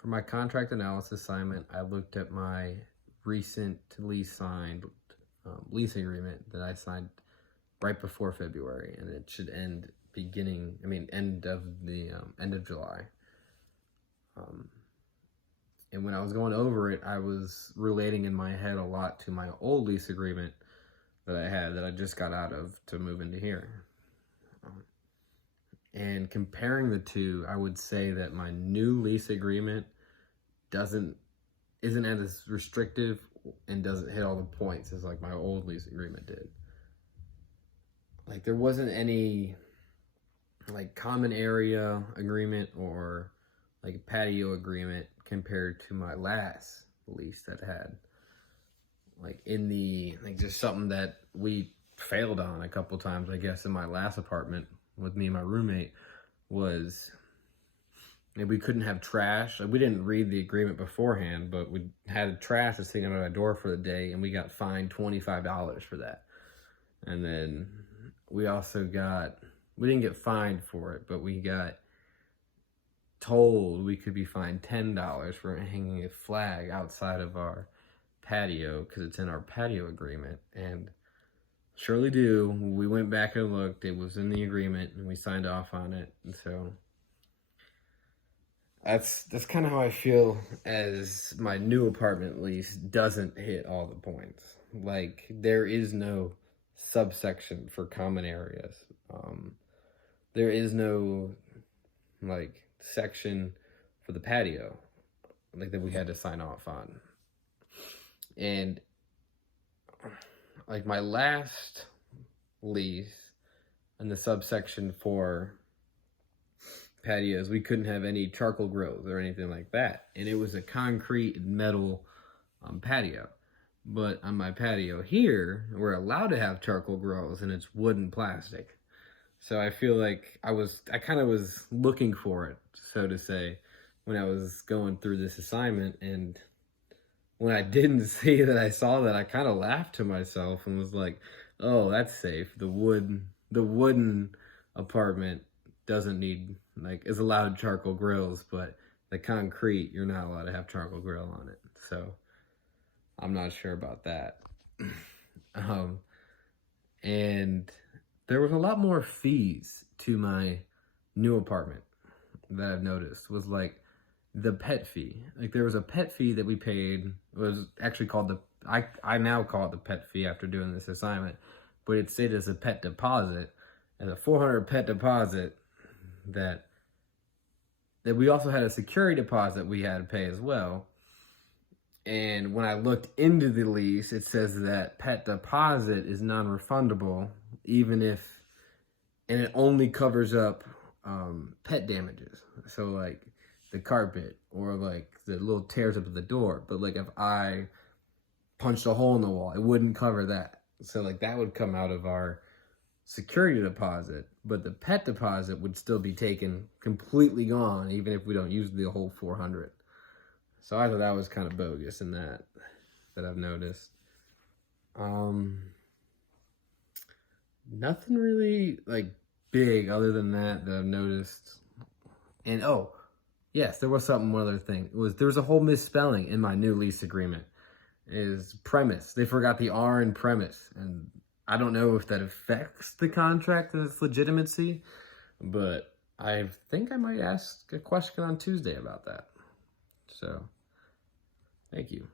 For my contract analysis assignment, I looked at my recently signed lease agreement that I signed right before February, and it should end end of the end of July. And when I was going over it, I was relating in my head a lot to my old lease agreement that I had that I just got out of to move into here. And comparing the two, I would say that my new lease agreement isn't as restrictive and doesn't hit all the points as like my old lease agreement did. Like there wasn't any like common area agreement or like patio agreement compared to my last lease that had just something that we failed on a couple times, I guess, in my last apartment with me and my roommate was we couldn't have trash. Like, we didn't read the agreement beforehand, but we had trash that's sitting on our door for the day, and we got fined $25 for that. And then we didn't get fined for it, but we got told we could be fined $10 for hanging a flag outside of our patio because it's in our patio agreement. And surely do. We went back and looked. It was in the agreement, and we signed off on it. And so that's kind of how I feel as my new apartment lease doesn't hit all the points. Like, there is no subsection for common areas. There is no like section for the patio like that we had to sign off on. And like my last lease and the subsection for patios, we couldn't have any charcoal grills or anything like that. And it was a concrete and metal patio. But on my patio here, we're allowed to have charcoal grills and it's wood and plastic. So I feel like I kind of was looking for it, so to say, when I was going through this assignment. And when I didn't see that, I saw that, I kind of laughed to myself and was like, oh, that's safe. The wooden apartment is allowed charcoal grills, but the concrete, you're not allowed to have charcoal grill on it. So I'm not sure about that. And there was a lot more fees to my new apartment that I've noticed was like the pet fee. Like there was a pet fee that we paid. It was actually called I now call it the pet fee after doing this assignment, but it stayed as a pet deposit, as a $400 pet deposit that we also had a security deposit we had to pay as well. And when I looked into the lease, it says that pet deposit is non-refundable, and it only covers up pet damages. So like the carpet or like the little tears up of the door. But like if I punched a hole in the wall, it wouldn't cover that. So like that would come out of our security deposit, but the pet deposit would still be taken completely gone, even if we don't use the whole 400. So I thought that was kind of bogus in that I've noticed. Nothing really like big other than that I've noticed. And oh, yes, there was one other thing. There was a whole misspelling in my new lease agreement. Is premise. They forgot the R in premise, and I don't know if that affects the contract and its legitimacy, but I think I might ask a question on Tuesday about that. So, thank you.